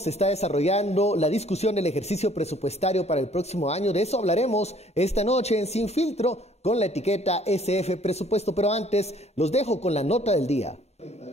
cómo se está desarrollando la discusión del ejercicio presupuestario para el próximo año. De eso hablaremos esta noche en Sin Filtro con la etiqueta SF Presupuesto. Pero antes, los dejo con la nota del día.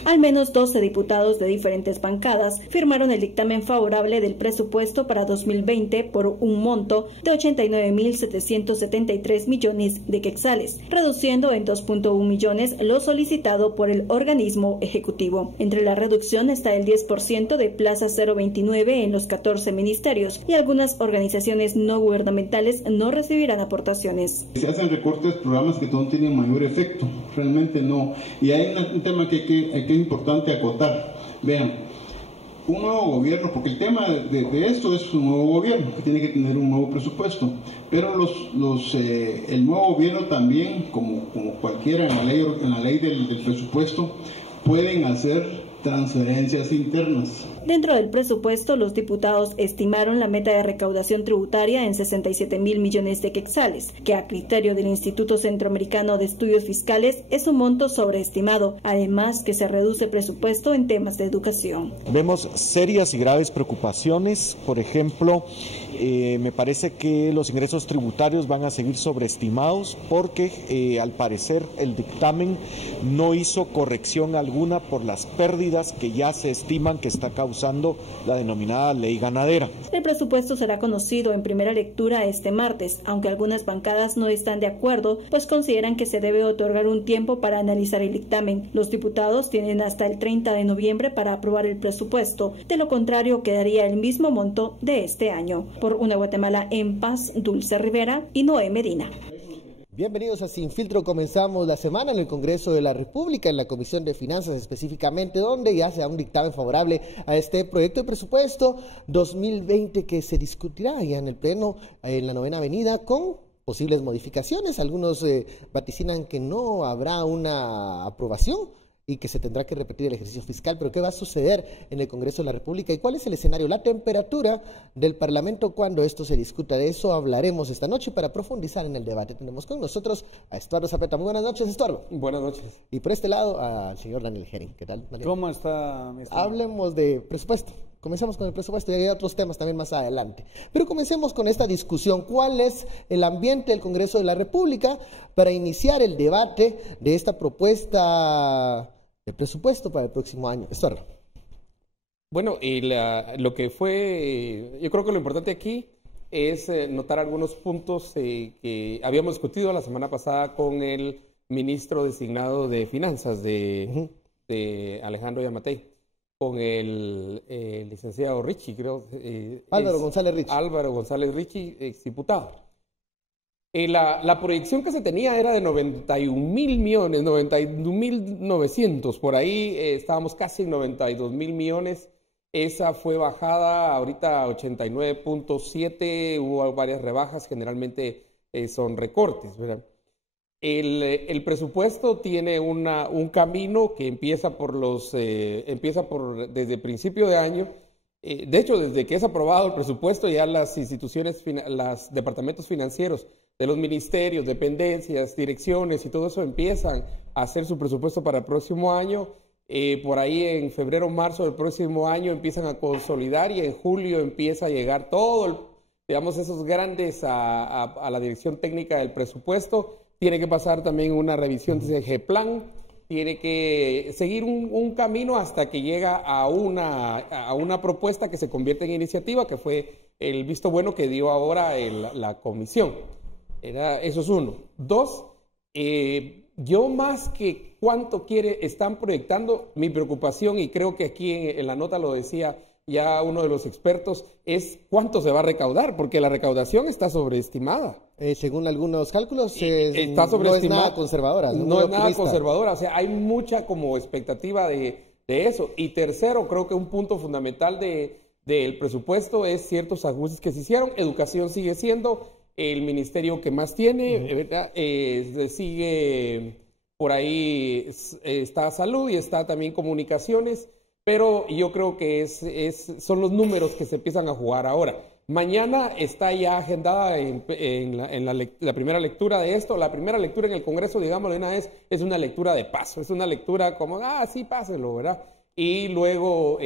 Al menos 12 diputados de diferentes bancadas firmaron el dictamen favorable del presupuesto para 2020 por un monto de 89.773 millones de quetzales, reduciendo en 2.1 millones lo solicitado por el organismo ejecutivo. Entre la reducción está el 10% de plaza 029 en los 14 ministerios y algunas organizaciones no gubernamentales no recibirán aportaciones. Se hacen recortes de programas que no tienen mayor efecto, realmente no. Y hay un tema que es importante acotar. Vean, un nuevo gobierno, porque el tema de esto es un nuevo gobierno que tiene que tener un nuevo presupuesto, pero el nuevo gobierno también, como cualquiera en la ley del presupuesto, pueden hacer transferencias internas. Dentro del presupuesto, los diputados estimaron la meta de recaudación tributaria en 67.000 millones de quetzales, que a criterio del Instituto Centroamericano de Estudios Fiscales es un monto sobreestimado, además que se reduce presupuesto en temas de educación. Vemos serias y graves preocupaciones. Por ejemplo, me parece que los ingresos tributarios van a seguir sobreestimados porque al parecer el dictamen no hizo corrección alguna por las pérdidas que ya se estiman que está causando la denominada ley ganadera. El presupuesto será conocido en primera lectura este martes, aunque algunas bancadas no están de acuerdo, pues consideran que se debe otorgar un tiempo para analizar el dictamen. Los diputados tienen hasta el 30 de noviembre para aprobar el presupuesto, de lo contrario quedaría el mismo monto de este año. Por Una Guatemala en Paz, Dulce Rivera y Noé Medina. Bienvenidos a Sin Filtro. Comenzamos la semana en el Congreso de la República, en la Comisión de Finanzas específicamente, donde ya se da un dictamen favorable a este proyecto de presupuesto 2020 que se discutirá ya en el Pleno en la 9ª Avenida con posibles modificaciones. Algunos vaticinan que no habrá una aprobación y que se tendrá que repetir el ejercicio fiscal. Pero ¿qué va a suceder en el Congreso de la República y cuál es el escenario, la temperatura del Parlamento cuando esto se discuta? De eso hablaremos esta noche para profundizar en el debate. Tenemos con nosotros a Estuardo Zapeta. Muy buenas noches, Estuardo. Buenas noches. Y por este lado al señor Daniel Gering. ¿Qué tal, Daniel? ¿Cómo está, mi estimado? Hablemos de presupuesto. Comencemos con el presupuesto y hay otros temas también más adelante. Pero comencemos con esta discusión. ¿Cuál es el ambiente del Congreso de la República para iniciar el debate de esta propuesta de presupuesto para el próximo año? Estuardo. Bueno, lo que fue, yo creo que lo importante aquí es notar algunos puntos que habíamos discutido la semana pasada con el ministro designado de Finanzas de Alejandro Yamatei, con el licenciado Richie, creo. Álvaro González Richie. Álvaro González Richie, exdiputado. La proyección que se tenía era de 91.000 millones, 91.900, por ahí estábamos casi en 92.000 millones. Esa fue bajada ahorita a 89.7, hubo varias rebajas, generalmente son recortes, ¿verdad? El presupuesto tiene un camino que empieza desde principio de año. De hecho, desde que es aprobado el presupuesto, ya las instituciones, los departamentos financieros de los ministerios, dependencias, direcciones y todo eso empiezan a hacer su presupuesto para el próximo año. Por ahí en febrero, marzo del próximo año empiezan a consolidar y en julio empieza a llegar todo, digamos, esos grandes a la dirección técnica del presupuesto. Tiene que pasar también una revisión de ese plan, tiene que seguir un camino hasta que llega a una propuesta que se convierte en iniciativa, que fue el visto bueno que dio ahora la comisión. Eso es uno. Dos, yo más que cuánto están proyectando, mi preocupación, y creo que aquí en la nota lo decía ya uno de los expertos, es cuánto se va a recaudar, porque la recaudación está sobreestimada. Según algunos cálculos, está no es nada conservadora. No es nada conservadora, o sea, hay mucha como expectativa de eso. Y tercero, creo que un punto fundamental del presupuesto es ciertos ajustes que se hicieron. Educación sigue siendo el ministerio que más tiene, ¿verdad? Sigue por ahí, está salud y está también comunicaciones, pero yo creo que son los números que se empiezan a jugar ahora. Mañana está ya agendada en la primera lectura de esto. La primera lectura en el Congreso, digámoslo de una vez, es una lectura de paso, es una lectura como, sí, pásenlo, ¿verdad? y luego,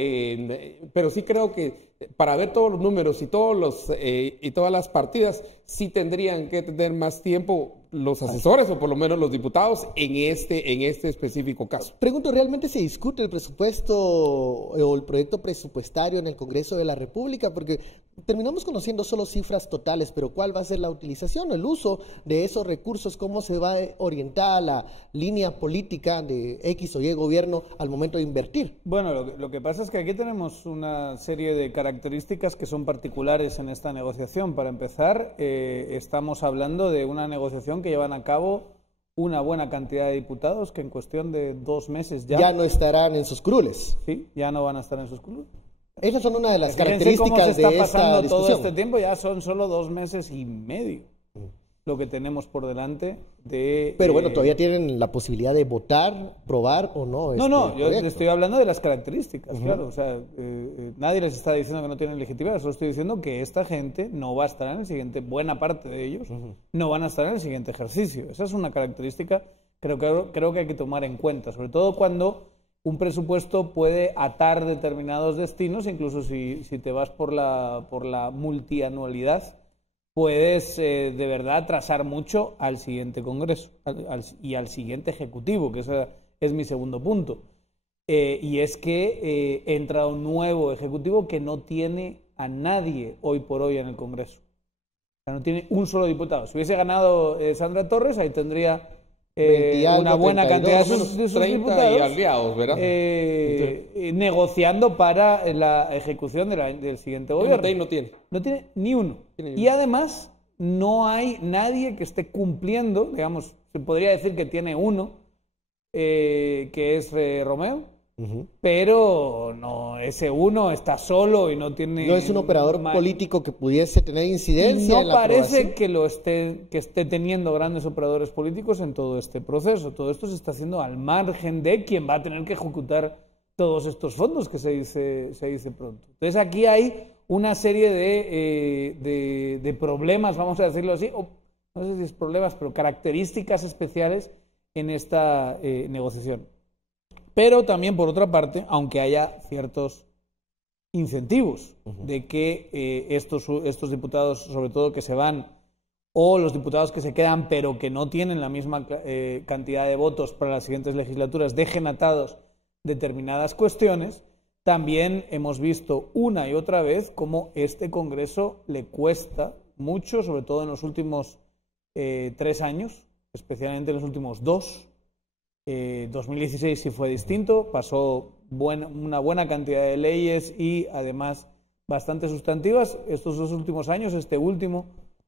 pero sí creo que para ver todos los números y todas las partidas, sí tendrían que tener más tiempo los asesores o por lo menos los diputados en este específico caso. Pregunto, ¿realmente se discute el presupuesto o el proyecto presupuestario en el Congreso de la República? Porque terminamos conociendo solo cifras totales, pero ¿cuál va a ser la utilización, el uso de esos recursos? ¿Cómo se va a orientar la línea política de X o Y gobierno al momento de invertir? Bueno, lo que pasa es que aquí tenemos una serie de características que son particulares en esta negociación. Para empezar, estamos hablando de una negociación que llevan a cabo una buena cantidad de diputados que en cuestión de 2 meses ya no estarán en sus curules. Sí, ya no van a estar en sus curules. Esas son una de las Fíjense cómo características se está de pasando esta todo discusión. este tiempo, ya son solo 2 meses y medio lo que tenemos por delante de... Pero bueno, todavía tienen la posibilidad de votar, probar o no. No, yo estoy hablando de las características, claro. O sea, nadie les está diciendo que no tienen legitimidad, solo estoy diciendo que esta gente no va a estar en el siguiente, buena parte de ellos, no van a estar en el siguiente ejercicio. Esa es una característica creo que hay que tomar en cuenta, sobre todo cuando un presupuesto puede atar determinados destinos, incluso si te vas por la multianualidad, puedes de verdad atrasar mucho al siguiente Congreso y al siguiente Ejecutivo, que ese es mi segundo punto. Y es que entra un nuevo Ejecutivo que no tiene a nadie hoy por hoy en el Congreso. O sea, no tiene un solo diputado. Si hubiese ganado Sandra Torres, ahí tendría una buena cantidad de sus diputados y aliados, ¿verdad? Negociando para la ejecución del siguiente gobierno. No tiene ni uno. Y además no hay nadie que esté cumpliendo, digamos, se podría decir que tiene uno, que es Romeo, pero no, ese uno está solo y no tiene... No es un operador político que pudiese tener incidencia en la parece que esté teniendo grandes operadores políticos en todo este proceso. Todo esto se está haciendo al margen de quien va a tener que ejecutar todos estos fondos que se dice pronto. Entonces aquí hay una serie de problemas, vamos a decirlo así, o no sé si es problemas, pero características especiales en esta negociación. Pero también, por otra parte, aunque haya ciertos incentivos de que estos diputados, sobre todo que se van, o los diputados que se quedan pero que no tienen la misma cantidad de votos para las siguientes legislaturas, dejen atados determinadas cuestiones, también hemos visto una y otra vez cómo este Congreso le cuesta mucho, sobre todo en los últimos 3 años, especialmente en los últimos 2. 2016 sí fue distinto, pasó una buena cantidad de leyes y además bastante sustantivas. Estos 2 últimos años, este último,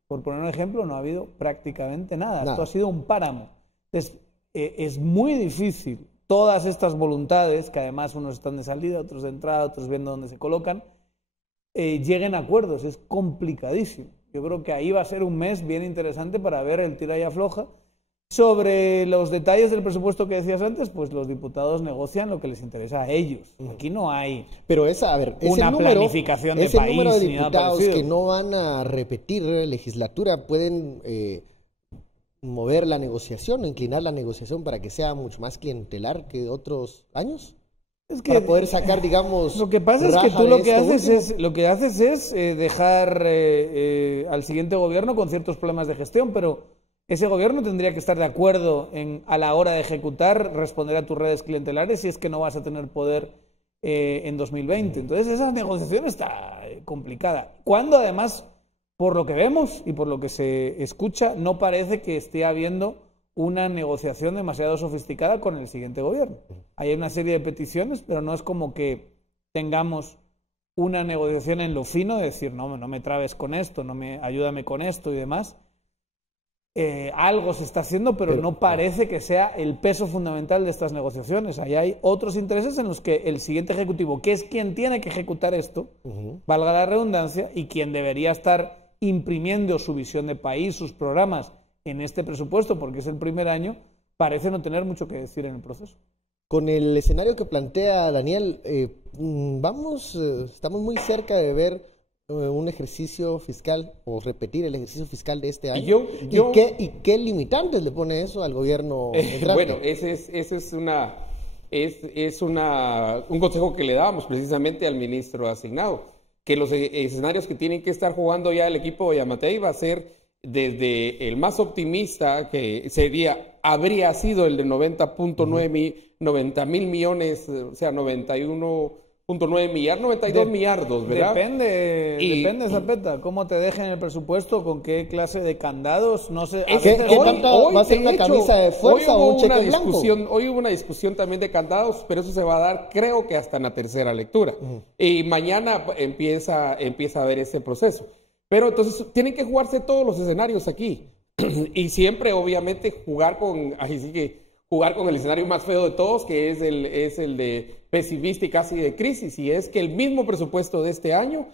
por poner un ejemplo, no ha habido prácticamente nada. Esto ha sido un páramo. Entonces, es muy difícil todas estas voluntades, que además unos están de salida, otros de entrada, otros viendo dónde se colocan, lleguen a acuerdos. Es complicadísimo. Yo creo que ahí va a ser un mes bien interesante para ver el tira y afloja. Sobre los detalles del presupuesto que decías antes, pues los diputados negocian lo que les interesa a ellos. Aquí no hay planificación de país. Ese número de diputados que no van a repetir legislatura pueden mover la negociación, inclinar la negociación para que sea mucho más clientelar que otros años. Para poder sacar, digamos, lo que pasa es que tú lo que haces es dejar al siguiente gobierno con ciertos problemas de gestión, pero ese gobierno tendría que estar de acuerdo a la hora de ejecutar, responder a tus redes clientelares si es que no vas a tener poder en 2020. Entonces esa negociación está complicada. Cuando además, por lo que vemos y por lo que se escucha, no parece que esté habiendo una negociación demasiado sofisticada con el siguiente gobierno. Hay una serie de peticiones, pero no es como que tengamos una negociación en lo fino de decir, no me trabes con esto, ayúdame con esto y demás. Algo se está haciendo, pero no parece que sea el peso fundamental de estas negociaciones. Ahí hay otros intereses en los que el siguiente ejecutivo, que es quien tiene que ejecutar esto, valga la redundancia, y quien debería estar imprimiendo su visión de país, sus programas en este presupuesto, porque es el primer año, parece no tener mucho que decir en el proceso. Con el escenario que plantea Daniel, estamos muy cerca de ver un ejercicio fiscal o repetir el ejercicio fiscal de este año. ¿Y qué limitantes le pone eso al gobierno? Bueno, esa es una es un consejo que le dábamos precisamente al ministro asignado, que los escenarios que tienen que estar jugando ya el equipo de Yamatei va a ser desde el más optimista, que habría sido el de 90 mil millones, o sea, 91.9 millardos, 92 millardos, ¿verdad? Depende, Zapeta, cómo te dejen el presupuesto, con qué clase de candados, no sé. ¿Va a ser una camisa de fuerza o un cheque en blanco? Hoy hubo una discusión también de candados, pero eso se va a dar, creo que hasta en la tercera lectura. Y mañana empieza a ver ese proceso. Pero entonces tienen que jugarse todos los escenarios aquí. Y siempre, obviamente, jugar con el escenario más feo de todos, que es el de pesimista y casi de crisis, y es que el mismo presupuesto de este año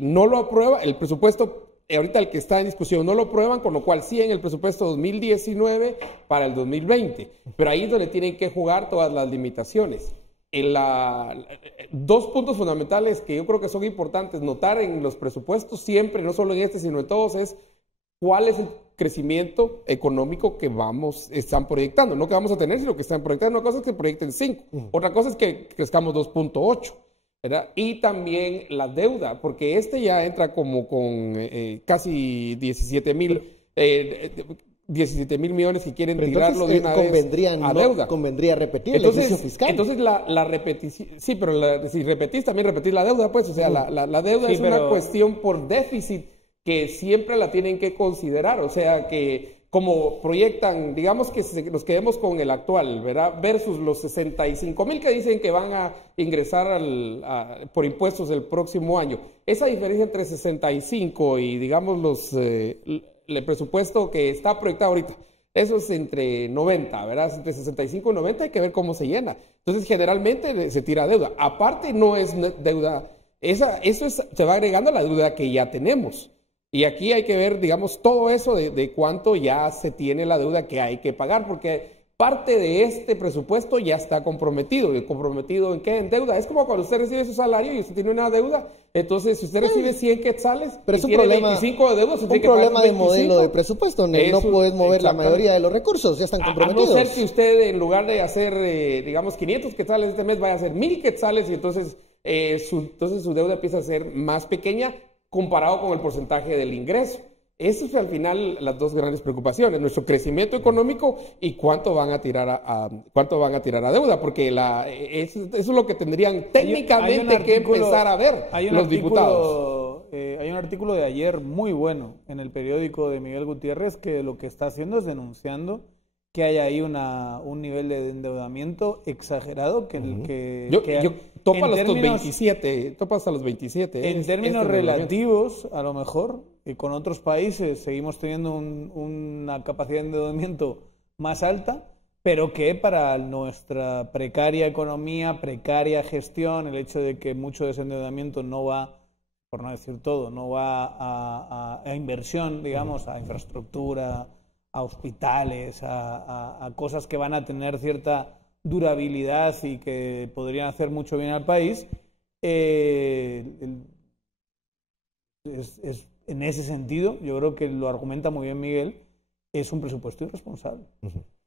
no lo aprueba, el presupuesto ahorita el que está en discusión no lo aprueban, con lo cual sí en el presupuesto 2019 para el 2020, pero ahí es donde tienen que jugar todas las limitaciones. Dos puntos fundamentales que yo creo que son importantes notar en los presupuestos siempre, no solo en este sino en todos, es cuál es el crecimiento económico que están proyectando, no que vamos a tener, sino que están proyectando. Una cosa es que proyecten 5, otra cosa es que crezcamos 2.8, ¿verdad? Y también la deuda, porque ya entra como con casi 17 mil millones que quieren tirarlo de una vez a deuda. Convendría repetir el ejercicio fiscal. Entonces la repetición, sí, pero si repetís, también repetís la deuda, pues, o sea, la deuda es una cuestión por déficit que siempre la tienen que considerar, o sea que como proyectan, digamos que nos quedemos con el actual, ¿verdad? Versus los 65,000 que dicen que van a ingresar por impuestos el próximo año. Esa diferencia entre 65 y digamos el presupuesto que está proyectado ahorita, eso es entre 90, ¿verdad? Entre 65 y 90 hay que ver cómo se llena. Entonces generalmente se tira deuda. Aparte no es deuda, se va agregando a la deuda que ya tenemos. Y aquí hay que ver, digamos, todo eso de cuánto ya se tiene la deuda que hay que pagar, porque parte de este presupuesto ya está comprometido. ¿Y comprometido en qué? En deuda. Es como cuando usted recibe su salario y usted tiene una deuda. Entonces, si usted recibe 100 quetzales pero y tiene 25 de deuda, usted tiene que pagar 25. Un problema de modelo de presupuesto. No puedes mover la mayoría de los recursos, ya están comprometidos. A no ser que usted, en lugar de hacer, digamos, 500 quetzales este mes, vaya a hacer 1000 quetzales y entonces su deuda empieza a ser más pequeña comparado con el porcentaje del ingreso. Esas son al final las dos grandes preocupaciones, nuestro crecimiento económico y cuánto van a tirar a deuda, porque eso es lo que tendrían técnicamente que empezar a ver los diputados. Hay un artículo de ayer muy bueno en el periódico de Miguel Gutiérrez que lo que está haciendo es denunciando que hay ahí un nivel de endeudamiento exagerado topa hasta los 27. En términos relativos, a lo mejor, con otros países seguimos teniendo una capacidad de endeudamiento más alta, pero que para nuestra precaria economía, precaria gestión, el hecho de que mucho de ese endeudamiento no va, por no decir todo, no va a inversión, digamos, a infraestructura, a hospitales, a cosas que van a tener cierta durabilidad y que podrían hacer mucho bien al país, en ese sentido, yo creo que lo argumenta muy bien Miguel, es un presupuesto irresponsable.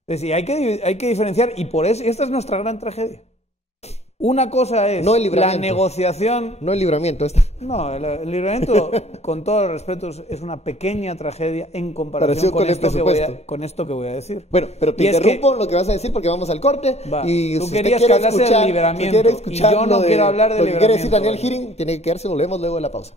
Es decir, hay que diferenciar, y por eso esta es nuestra gran tragedia. Una cosa es la negociación... No el libramiento. No, el libramiento, con todos los respetos, es una pequeña tragedia en comparación con esto que voy a decir. Bueno, pero te interrumpo lo que vas a decir porque vamos al corte. Y tú querías que hablase del libramiento y yo no quiero hablar del libramiento. Lo que quiere decir Daniel Girin tiene que quedarse, lo leemos luego de la pausa.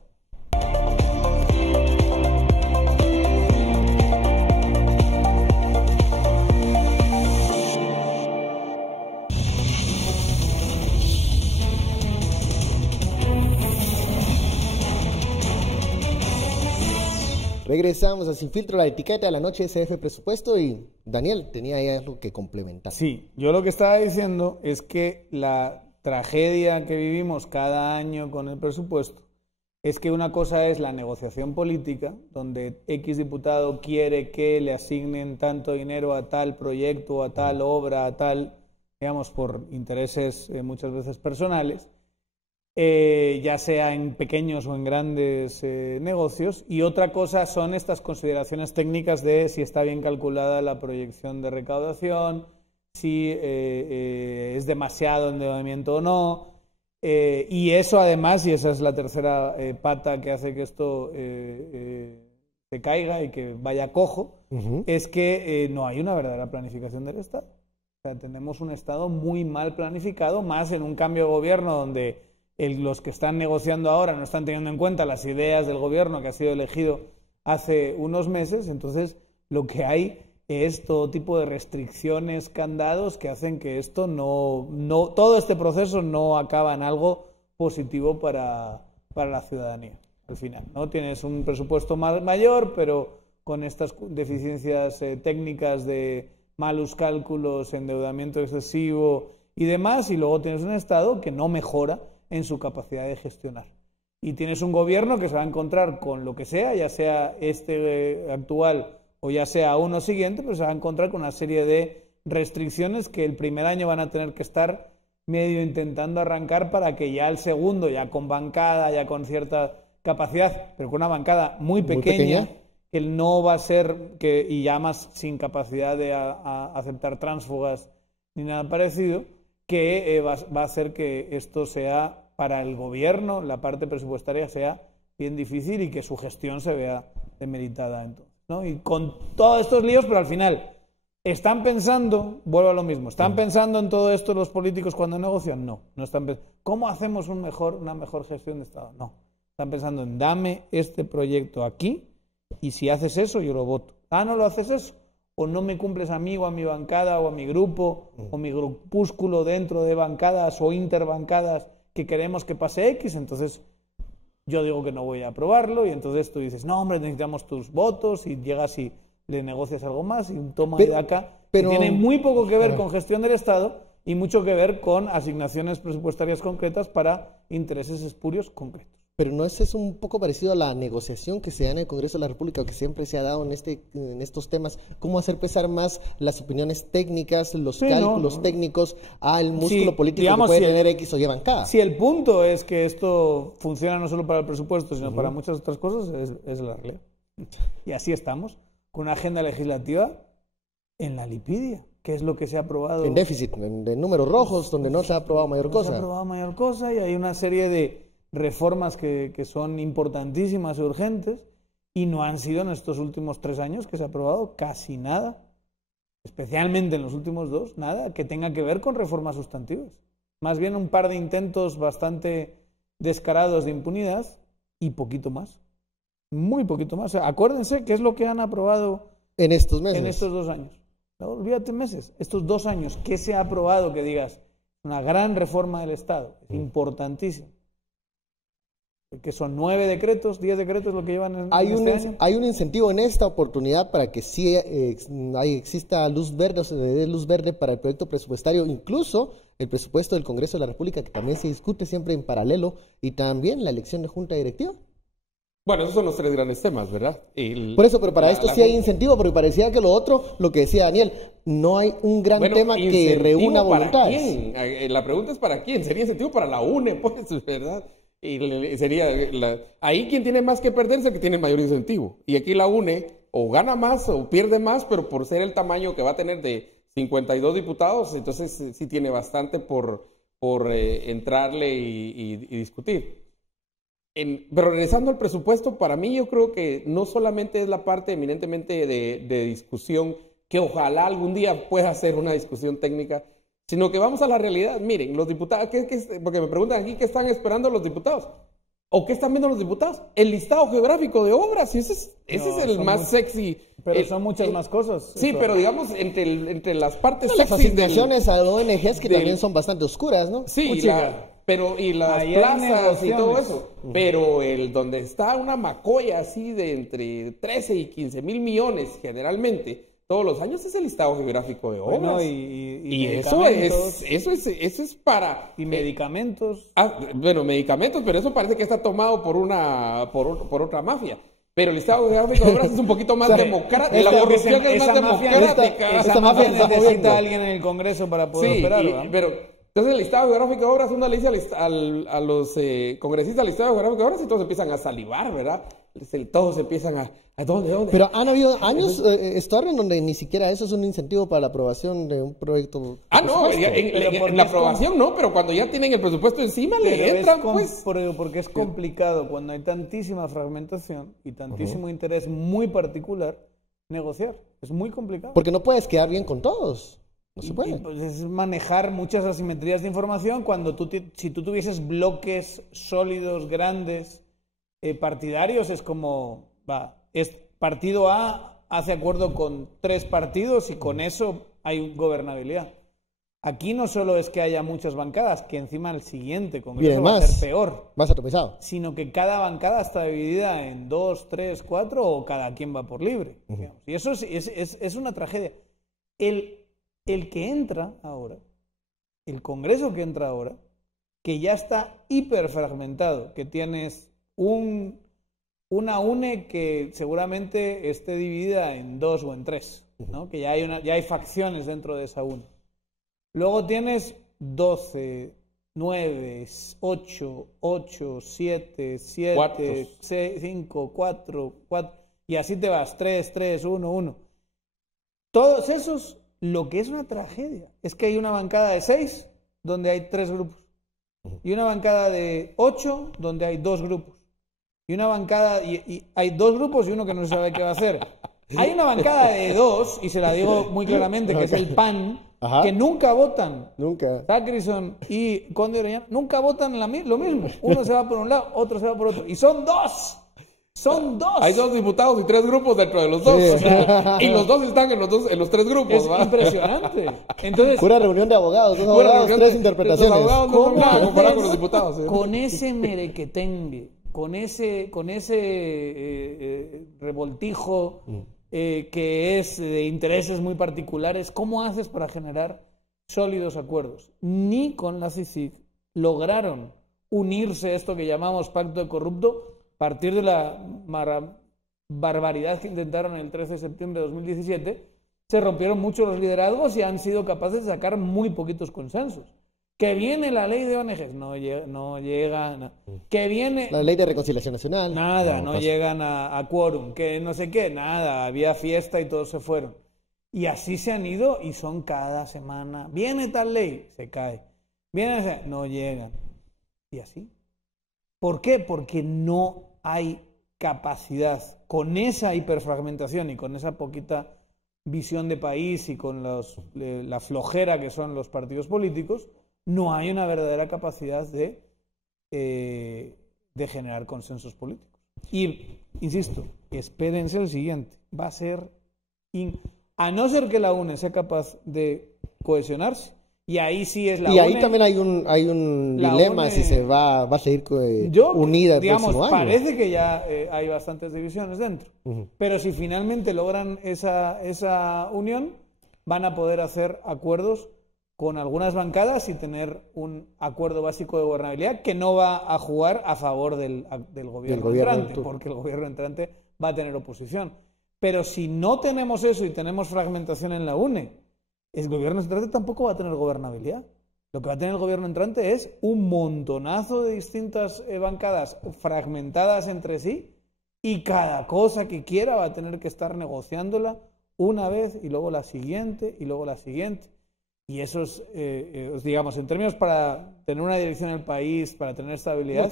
Regresamos a Sin Filtro, la etiqueta de la noche SF Presupuesto, y Daniel tenía ahí algo que complementar. Sí, yo lo que estaba diciendo es que la tragedia que vivimos cada año con el presupuesto es que una cosa es la negociación política, donde X diputado quiere que le asignen tanto dinero a tal proyecto, a tal obra, a tal, digamos, por intereses muchas veces personales, ya sea en pequeños o en grandes negocios, y otra cosa son estas consideraciones técnicas de si está bien calculada la proyección de recaudación, si es demasiado endeudamiento o no. Y eso además, y esa es la tercera pata que hace que esto se caiga y que vaya cojo, es que no hay una verdadera planificación del Estado. O sea, tenemos un Estado muy mal planificado, más en un cambio de gobierno donde los que están negociando ahora no están teniendo en cuenta las ideas del gobierno que ha sido elegido hace unos meses. Entonces lo que hay es todo tipo de restricciones, candados que hacen que esto todo este proceso no acaba en algo positivo para la ciudadanía al final, ¿no? Tienes un presupuesto mayor, pero con estas deficiencias técnicas de malos cálculos, endeudamiento excesivo y demás, y luego tienes un Estado que no mejora en su capacidad de gestionar. Y tienes un gobierno que se va a encontrar con lo que sea, ya sea este actual o ya sea uno siguiente, pero se va a encontrar con una serie de restricciones que el primer año van a tener que estar medio intentando arrancar para que ya el segundo, ya con bancada, ya con cierta capacidad, pero con una bancada muy pequeña, él no va a ser, y ya más sin capacidad de aceptar tránsfugas ni nada parecido, que va a hacer que esto sea para el gobierno, la parte presupuestaria sea bien difícil y que su gestión se vea demeritada entonces, ¿no? Y con todos estos líos, pero al final, ¿están pensando, vuelvo a lo mismo, ¿están pensando en todo esto los políticos cuando negocian? No están pensando. ¿Cómo hacemos una mejor gestión de Estado? No. Están pensando en dame este proyecto aquí y si haces eso yo lo voto. ¿No lo haces eso? O no me cumples a mí o a mi bancada o a mi grupo o mi grupúsculo dentro de bancadas o interbancadas que queremos que pase X, entonces yo digo que no voy a aprobarlo y entonces tú dices, no hombre, necesitamos tus votos y llegas y le negocias algo más y un toma y daca que tiene muy poco que ver con gestión del Estado y mucho que ver con asignaciones presupuestarias concretas para intereses espurios concretos. Pero ¿no es un poco parecido a la negociación que se da en el Congreso de la República, que siempre se ha dado en estos temas? ¿Cómo hacer pesar más las opiniones técnicas, los cálculos técnicos al músculo político que puede tener X o Y bancada? Si el punto es que esto funciona no solo para el presupuesto, sino para muchas otras cosas, es la realidad. Y así estamos, con una agenda legislativa en la lipidia, que es lo que se ha aprobado. En déficit, en números rojos, donde no se ha aprobado mayor cosa. No se ha aprobado mayor cosa y hay una serie de reformas que son importantísimas y urgentes y no han sido en estos últimos 3 años que se ha aprobado casi nada, especialmente en los últimos 2, nada que tenga que ver con reformas sustantivas. Más bien un par de intentos bastante descarados de impunidad y poquito más, muy poquito más. O sea, acuérdense qué es lo que han aprobado en estos meses, en estos 2 años. No, olvídate meses, estos 2 años, ¿qué se ha aprobado que digas? Una gran reforma del Estado, es importantísimo. Que son 9 decretos, 10 decretos lo que llevan en este año. Hay un incentivo en esta oportunidad para que sí exista luz verde o se dé luz verde para el proyecto presupuestario, incluso el presupuesto del Congreso de la República, que también se discute siempre en paralelo, y también la elección de Junta Directiva. Bueno, esos son los 3 grandes temas, ¿verdad? Por eso, pero para esto sí hay incentivo, porque parecía que lo otro, lo que decía Daniel, no hay un gran tema que reúna voluntades. ¿Para quién? La pregunta es ¿para quién? Sería incentivo para la UNE, pues, ¿verdad? Y sería ahí quien tiene más que perder es el que tiene mayor incentivo. Y aquí la UNE o gana más o pierde más, pero por ser el tamaño que va a tener de 52 diputados, entonces sí tiene bastante por entrarle y discutir. Pero regresando al presupuesto, para mí yo creo que no solamente es la parte eminentemente de discusión, que ojalá algún día pueda ser una discusión técnica, sino que vamos a la realidad. Miren, los diputados, porque me preguntan aquí qué están esperando los diputados, o qué están viendo los diputados, el listado geográfico de obras, ese es el más sexy. Pero son muchas más cosas. Sí, pero digamos, entre las partes sexy. Las asignaciones a ONGs que también son bastante oscuras, ¿no? Sí, y las plazas y todo eso. Pero donde está una macoya así de entre 13 y 15 mil millones generalmente todos los años es el listado geográfico de obras. Bueno, y eso es para... Y medicamentos. Bueno, medicamentos, pero eso parece que está tomado por otra mafia. Pero el listado geográfico de obras es un poquito más democrático. La corrupción es más democrática. Esa mafia necesita a alguien en el Congreso para poder operar, ¿verdad? Pero entonces el listado geográfico de obras, uno le dice a los congresistas el listado geográfico de obras y todos empiezan a salivar, ¿verdad? todos empiezan ¿a dónde? Pero han habido años, Storr, en donde ni siquiera eso es un incentivo para la aprobación de un proyecto. No, en la aprobación no, pero cuando ya tienen el presupuesto encima le entran, pues. Porque es complicado cuando hay tantísima fragmentación y tantísimo interés muy particular negociar. Es muy complicado. Porque no puedes quedar bien con todos. No se puede. Pues es manejar muchas asimetrías de información cuando si tú tuvieses bloques sólidos, grandes, partidarios, es como, partido A hace acuerdo con 3 partidos y con eso hay gobernabilidad. Aquí no solo es que haya muchas bancadas, que encima el siguiente congreso va a ser peor. Más atropellado. Sino que cada bancada está dividida en 2, 3, 4 o cada quien va por libre. Y eso es una tragedia. El que entra ahora, el congreso que entra ahora, que ya está hiperfragmentado, que tienes una UNE que seguramente esté dividida en 2 o en 3, ¿no? Que ya hay facciones dentro de esa UNE. Luego tienes 12, 9, 8, 7, 7, 5, 4, y así te vas, 3, 3, 1, 1. Todos esos, lo que es una tragedia, es que hay una bancada de 6 donde hay 3 grupos, y una bancada de 8 donde hay 2 grupos, y una bancada, y hay 2 grupos y uno que no sabe qué va a hacer. Hay una bancada de 2, y se la digo muy claramente, que es el PAN, que nunca votan. Nunca. Sackerson y Conde Orellana nunca votan lo mismo. Uno se va por un lado, otro se va por otro. Y son 2. Son 2. Hay 2 diputados y 3 grupos dentro de los 2. Sí. O sea, y los 2 están en los 3 grupos. Es impresionante. Entonces, pura reunión de abogados. 2 abogados, 3 interpretaciones. Los abogados no son nada comparado con los diputados. Con ese merequetengue, con ese revoltijo que es de intereses muy particulares, ¿cómo haces para generar sólidos acuerdos? Ni con la CICIG lograron unirse a esto que llamamos pacto de corrupto a partir de la barbaridad que intentaron el 13 de septiembre de 2017. Se rompieron mucho los liderazgos y han sido capaces de sacar muy poquitos consensos. Que viene la ley de ONGs, no llega. No. Que viene la ley de reconciliación nacional, nada, no llegan a quórum. Que no sé qué, nada, había fiesta y todos se fueron. Y así se han ido y son cada semana. Viene tal ley, se cae. No llegan. Y así. ¿Por qué? Porque no hay capacidad con esa hiperfragmentación y con esa poquita visión de país y con la flojera que son los partidos políticos. No hay una verdadera capacidad de generar consensos políticos. Y, insisto, espérense el siguiente. Va a ser, a no ser que la UNE sea capaz de cohesionarse, y ahí sí es la UNE. Y ahí también hay un dilema, UNE, si se va a seguir unida el próximo año. Parece que ya hay bastantes divisiones dentro. Pero si finalmente logran esa unión, van a poder hacer acuerdos con algunas bancadas y tener un acuerdo básico de gobernabilidad que no va a jugar a favor del gobierno entrante, porque el gobierno entrante va a tener oposición. Pero si no tenemos eso y tenemos fragmentación en la UNE, el gobierno entrante tampoco va a tener gobernabilidad. Lo que va a tener el gobierno entrante es un montonazo de distintas bancadas fragmentadas entre sí, y cada cosa que quiera va a tener que estar negociándola una vez y luego la siguiente y luego la siguiente. Y eso es, digamos, en términos para tener una dirección en el país, para tener estabilidad,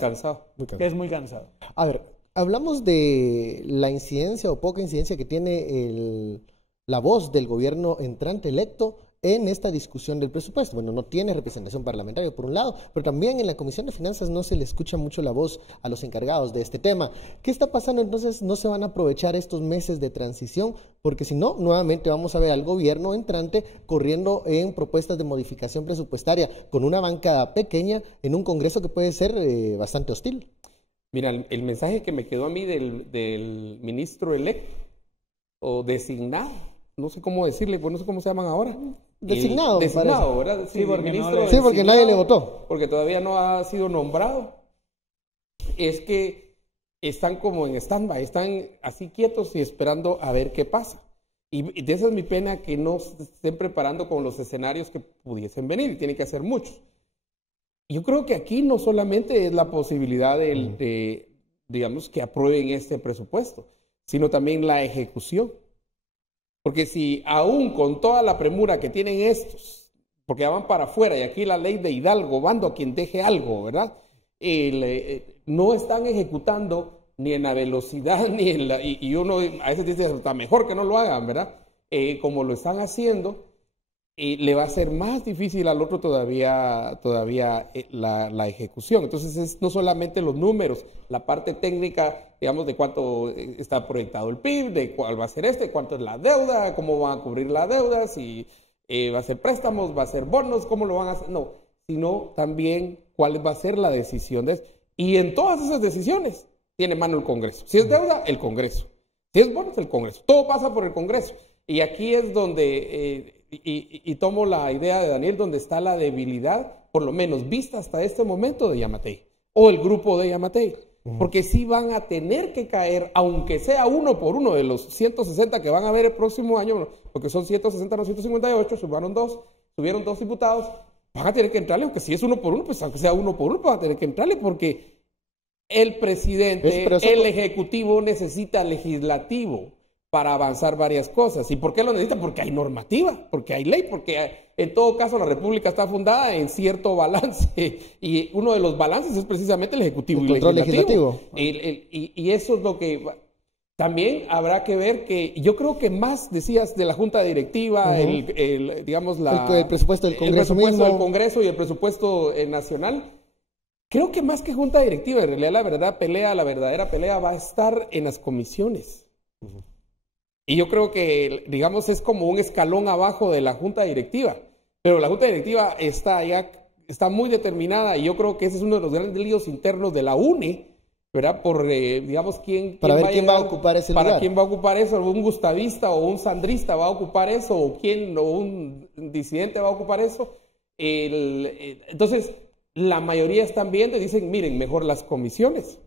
es muy cansado. A ver, hablamos de la incidencia o poca incidencia que tiene la voz del gobierno entrante electo en esta discusión del presupuesto. Bueno, no tiene representación parlamentaria por un lado, pero también en la Comisión de Finanzas no se le escucha mucho la voz a los encargados de este tema. ¿Qué está pasando entonces? ¿No se van a aprovechar estos meses de transición? Porque si no, nuevamente vamos a ver al gobierno entrante corriendo en propuestas de modificación presupuestaria con una bancada pequeña en un Congreso que puede ser bastante hostil. Mira, el mensaje que me quedó a mí del ministro electo o designado, no sé cómo decirle, pues no sé cómo se llaman ahora. Designado, ¿verdad? Sí, porque nadie le votó. Porque todavía no ha sido nombrado. Es que están como en stand-by, están así quietos y esperando a ver qué pasa. Y de esa es mi pena, que no se estén preparando con los escenarios que pudiesen venir, y tienen que hacer muchos. Yo creo que aquí no solamente es la posibilidad de digamos, que aprueben este presupuesto, sino también la ejecución. Porque si aún con toda la premura que tienen estos, porque ya van para afuera, y aquí la ley de Hidalgo, bando a quien deje algo, ¿verdad? No están ejecutando ni en la velocidad, ni en la... Y uno a veces dice, está mejor que no lo hagan, ¿verdad? Como lo están haciendo, le va a ser más difícil al otro todavía la ejecución. Entonces es no solamente los números, la parte técnica, digamos, de cuánto está proyectado el PIB, de cuál va a ser cuánto es la deuda, cómo van a cubrir la deuda, si va a ser préstamos, va a ser bonos, cómo lo van a hacer, no, sino también cuál va a ser la decisión de eso. Y en todas esas decisiones tiene mano el Congreso. Si es deuda, el Congreso. Si es bonos, el Congreso. Todo pasa por el Congreso. Y aquí es donde, y tomo la idea de Daniel, donde está la debilidad, por lo menos vista hasta este momento, de Yamatei, o el grupo de Yamatei. Porque sí van a tener que caer, aunque sea uno por uno de los 160 que van a haber el próximo año, porque son 160, no 158, subieron dos diputados, van a tener que entrarle, aunque si es uno por uno, pues aunque sea uno por uno, van a tener que entrarle, porque el presidente, el ejecutivo necesita legislativo para avanzar varias cosas. ¿Y por qué lo necesita? Porque hay normativa, porque hay ley, porque en todo caso la República está fundada en cierto balance, y uno de los balances es precisamente el ejecutivo y el legislativo. Y eso es lo que... También habrá que ver que, yo creo que más, decías, de la Junta Directiva, digamos, el presupuesto del Congreso mismo. Del Congreso y el presupuesto nacional. Creo que más que Junta Directiva, en realidad la verdadera pelea va a estar en las comisiones. Y yo creo que, digamos, es como un escalón abajo de la Junta Directiva. Pero la Junta Directiva está muy determinada, y yo creo que ese es uno de los grandes líos internos de la UNE, ¿verdad? Por, digamos, quién va a ocupar ese lugar. Para quién va a ocupar eso, un gustavista o un sandrista va a ocupar eso, o un disidente va a ocupar eso. Entonces, la mayoría están viendo y dicen, miren, mejor las comisiones.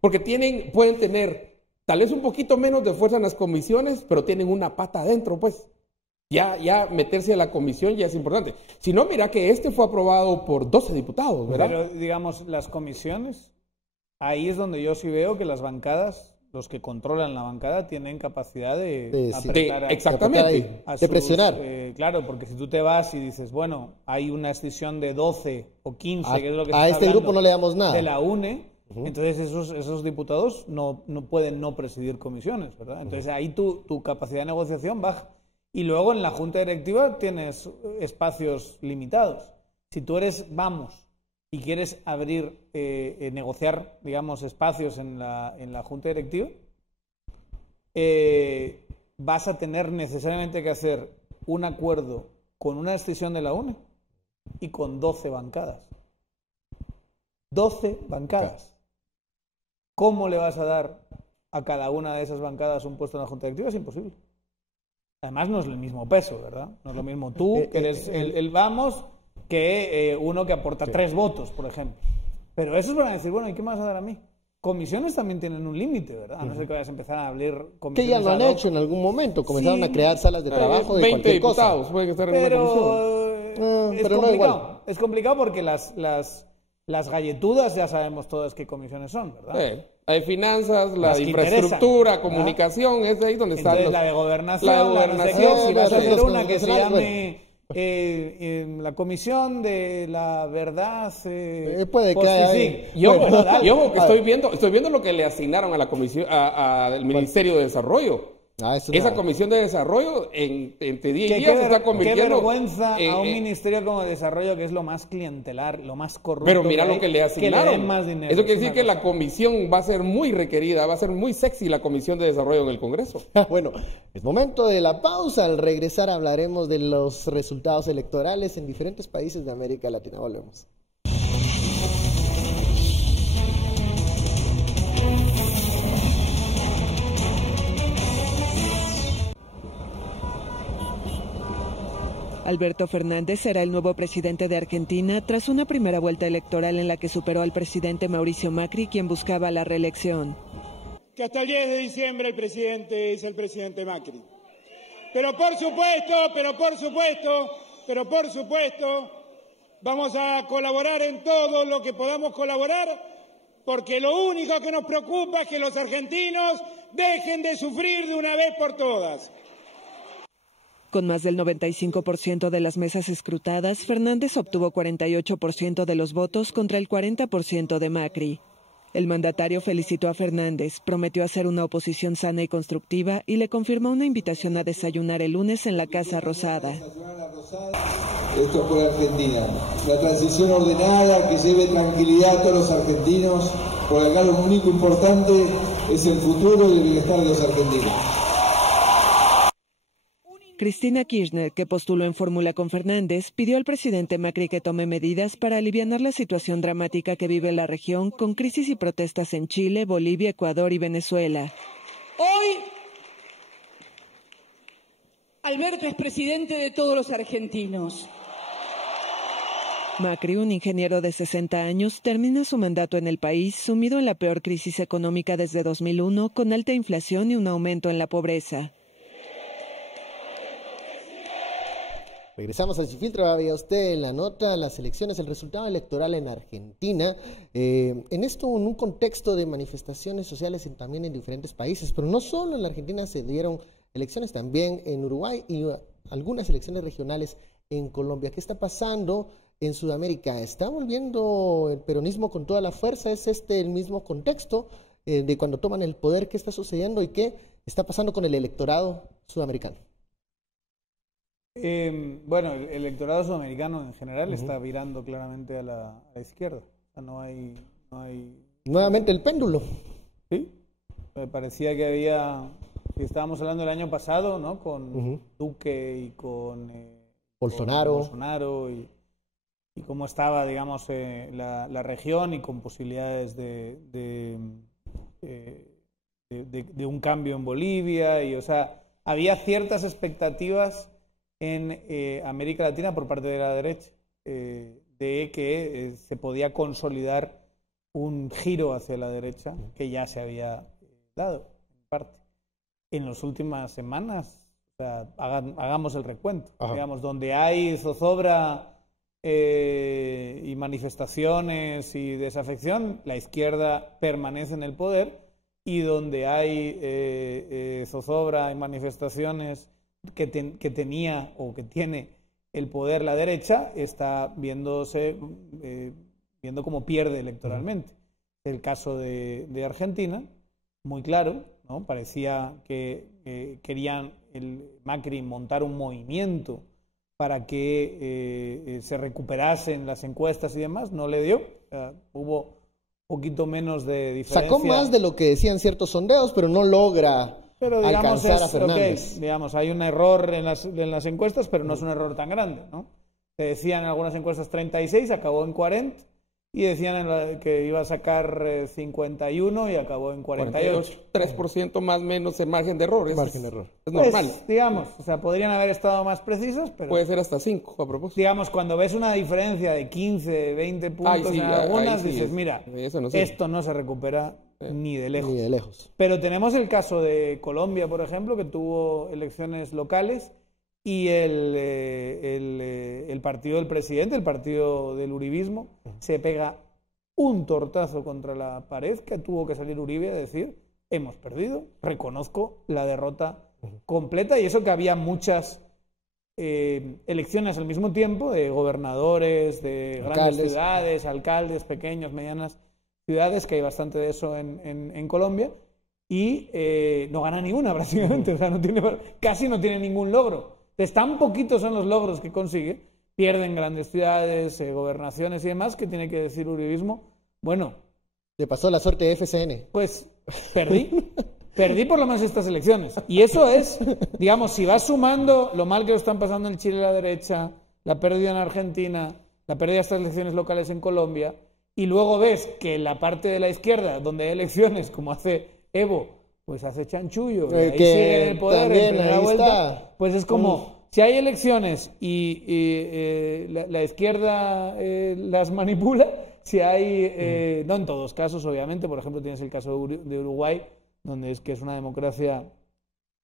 Porque pueden tener tal vez un poquito menos de fuerza en las comisiones, pero tienen una pata adentro, pues. Ya meterse a la comisión ya es importante. Si no, mira que fue aprobado por 12 diputados, ¿verdad? Pero, digamos, las comisiones, ahí es donde yo sí veo que las bancadas, los que controlan la bancada, tienen capacidad de apretar exactamente, de presionar. Claro, porque si tú te vas y dices, bueno, hay una escisión de 12 o 15, que es lo que a este grupo no le damos nada. De la UNE, entonces esos diputados no pueden no presidir comisiones, ¿verdad? Entonces ahí tu capacidad de negociación baja. Y luego en la Junta Directiva tienes espacios limitados. Si tú eres Vamos y quieres abrir, negociar, digamos, espacios en la Junta Directiva, vas a tener necesariamente que hacer un acuerdo con una decisión de la UNE y con 12 bancadas. 12 bancadas. ¿Cómo le vas a dar a cada una de esas bancadas un puesto en la Junta Directiva? Es imposible. Además, no es el mismo peso, ¿verdad? No es lo mismo tú, que eres el Vamos, que uno que aporta 3 votos, por ejemplo. Pero esos van a decir, bueno, ¿y qué me vas a dar a mí? Comisiones también tienen un límite, ¿verdad? A no ser que vayas a empezar a abrir comisiones. Que ya lo han hecho en algún momento, comenzaron a crear salas de trabajo de cualquier cosa. Pueden estar en una comisión. Es complicado. Es complicado porque las galletudas ya sabemos todas qué comisiones son, ¿verdad? Hay finanzas, la infraestructura, comunicación, es ahí donde están la de gobernación, si vas a hacer una que se llame la comisión de la verdad, puede que yo que estoy viendo lo que le asignaron a la comisión, al Ministerio de Desarrollo. Esa comisión de desarrollo entre 10 días se está convirtiendo. Qué vergüenza a un ministerio como desarrollo, que es lo más clientelar, lo más corrupto. Pero mira lo que le asignaron. Que le den más dinero. Eso quiere decir que la comisión va a ser muy requerida, va a ser muy sexy la comisión de desarrollo en el Congreso. Bueno, es momento de la pausa. Al regresar hablaremos de los resultados electorales en diferentes países de América Latina. Volvemos. Alberto Fernández será el nuevo presidente de Argentina tras una primera vuelta electoral en la que superó al presidente Mauricio Macri, quien buscaba la reelección. Que hasta el 10 de diciembre el presidente es el presidente Macri. Pero por supuesto, vamos a colaborar en todo lo que podamos colaborar porque lo único que nos preocupa es que los argentinos dejen de sufrir de una vez por todas. Con más del 95% de las mesas escrutadas, Fernández obtuvo 48% de los votos contra el 40% de Macri. El mandatario felicitó a Fernández, prometió hacer una oposición sana y constructiva y le confirmó una invitación a desayunar el lunes en la Casa Rosada. Esto es por Argentina. La transición ordenada que lleve tranquilidad a todos los argentinos, por acá lo único importante es el futuro y el bienestar de los argentinos. Cristina Kirchner, que postuló en fórmula con Fernández, pidió al presidente Macri que tome medidas para aliviar la situación dramática que vive la región con crisis y protestas en Chile, Bolivia, Ecuador y Venezuela. Hoy, Alberto es presidente de todos los argentinos. Macri, un ingeniero de 60 años, termina su mandato en el país sumido en la peor crisis económica desde 2001, con alta inflación y un aumento en la pobreza. Regresamos al Sin Filtro. Había usted en la nota las elecciones, el resultado electoral en Argentina. En esto, en un contexto de manifestaciones sociales también en diferentes países, pero no solo en la Argentina se dieron elecciones, también en Uruguay y algunas elecciones regionales en Colombia. ¿Qué está pasando en Sudamérica? ¿Está volviendo el peronismo con toda la fuerza? ¿Es este el mismo contexto de cuando toman el poder? ¿Qué está sucediendo y qué está pasando con el electorado sudamericano? Bueno, el electorado sudamericano en general está virando claramente a la izquierda. O sea, no hay... Nuevamente el péndulo. Sí, me parecía que había... Si estábamos hablando del año pasado, ¿no? Con Duque y con Bolsonaro y cómo estaba, digamos, la región y con posibilidades de un cambio en Bolivia. Y, o sea, había ciertas expectativas en América Latina por parte de la derecha de que se podía consolidar un giro hacia la derecha que ya se había dado en parte en las últimas semanas. O sea, hagamos el recuento. Digamos, donde hay zozobra y manifestaciones y desafección, la izquierda permanece en el poder, y donde hay zozobra y manifestaciones que tenía o que tiene el poder la derecha, está viendo cómo pierde electoralmente. El caso de Argentina, muy claro, ¿no? Parecía que querían el Macri montar un movimiento para que se recuperasen las encuestas y demás, no le dio. O sea, hubo poquito menos de diferencia. Sacó más de lo que decían ciertos sondeos, pero no logra... Pero digamos, alcanzar a Fernández. Digamos, hay un error en las encuestas, pero no es un error tan grande, ¿no? Se decían en algunas encuestas 36, acabó en 40, y decían que iba a sacar 51 y acabó en 48. 3% más o menos en margen de error. Margen de error. Es normal. Pues, digamos, o sea, podrían haber estado más precisos, pero... Puede ser hasta 5, a propósito. Digamos, cuando ves una diferencia de 15, 20 puntos en algunas, dices, mira, esto no se recupera ni de lejos. Ni de lejos. Pero tenemos el caso de Colombia, por ejemplo, que tuvo elecciones locales y el partido del presidente, el partido del uribismo, se pega un tortazo contra la pared, que tuvo que salir Uribe a decir, hemos perdido, reconozco la derrota completa, y eso que había muchas elecciones al mismo tiempo, de gobernadores, de grandes ciudades, alcaldes, pequeños, medianas ciudades, que hay bastante de eso en Colombia, y no gana ninguna prácticamente, o sea, casi no tiene ningún logro. Entonces, tan poquitos son los logros que consigue, pierden grandes ciudades, gobernaciones y demás, que tiene que decir uribismo, bueno... Le pasó la suerte de FCN. Pues, perdí por lo menos estas elecciones. Y eso es, digamos, si vas sumando lo mal que lo están pasando en Chile la derecha, la pérdida en Argentina, la pérdida de estas elecciones locales en Colombia, y luego ves que la parte de la izquierda, donde hay elecciones, como hace Evo, pues hace chanchullo, y ahí sigue en el poder en primera vuelta, pues es como, si hay elecciones y la izquierda las manipula, si hay, no en todos casos, obviamente, por ejemplo, tienes el caso de Uruguay, donde es que es una democracia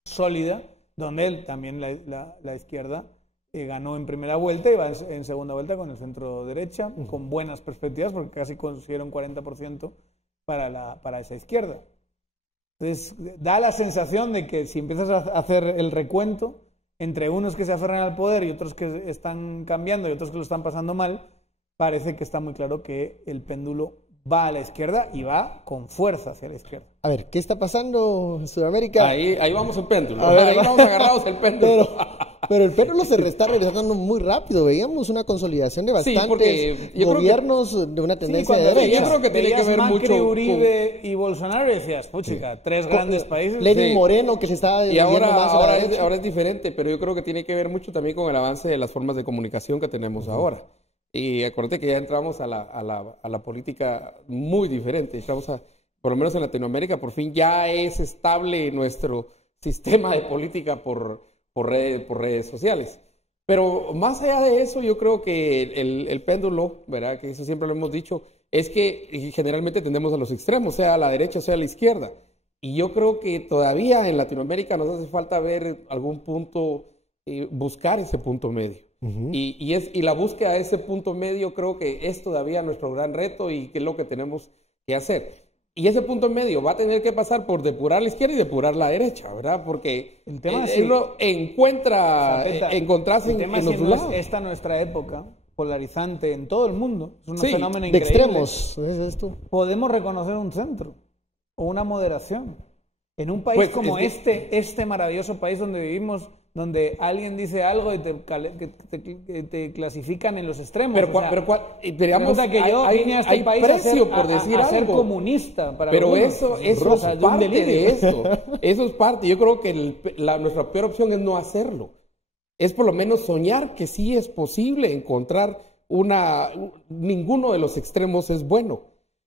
sólida, donde también la izquierda ganó en primera vuelta y va en segunda vuelta con el centro derecha, con buenas perspectivas, porque casi consiguieron 40% para esa izquierda. Entonces, da la sensación de que si empiezas a hacer el recuento entre unos que se aferran al poder y otros que están cambiando y otros que lo están pasando mal, parece que está muy claro que el péndulo va a la izquierda y va con fuerza hacia la izquierda. A ver, ¿qué está pasando en Sudamérica? Ahí vamos el péndulo. Ahí vamos agarrados el péndulo. Pero el péndulo se está regresando muy rápido. Veíamos una consolidación de bastantes gobiernos de una tendencia de derecha. Yo creo que tiene que ver Macri, mucho Uribe y Bolsonaro y decías, puchica, tres grandes países. Lenin Moreno, que se está y ahora es diferente, pero yo creo que tiene que ver mucho también con el avance de las formas de comunicación que tenemos ahora. Y acuérdate que ya entramos a la política muy diferente. Estamos por lo menos en Latinoamérica, por fin ya es estable nuestro sistema de política por redes sociales. Pero más allá de eso, yo creo que el péndulo, ¿verdad? Que eso siempre lo hemos dicho, es que generalmente tendemos a los extremos, sea a la derecha, sea a la izquierda. Y yo creo que todavía en Latinoamérica nos hace falta ver algún punto, buscar ese punto medio. Y la búsqueda de ese punto medio creo que es todavía nuestro gran reto y que es lo que tenemos que hacer. Y ese punto medio va a tener que pasar por depurar la izquierda y depurar la derecha, ¿verdad? Porque el tema encontrarse en los dos lados. Esta nuestra época polarizante en todo el mundo, es un fenómeno de increíble. Extremos, ¿es esto? Podemos reconocer un centro o una moderación. En un país como este maravilloso país donde vivimos, donde alguien dice algo y te clasifican en los extremos. Digamos que hay precio por decir algo. Ser comunista para pero algunos. eso es parte de esto. Eso es parte. Yo creo que nuestra peor opción es no hacerlo. Es por lo menos soñar que sí es posible encontrar ninguno de los extremos es bueno.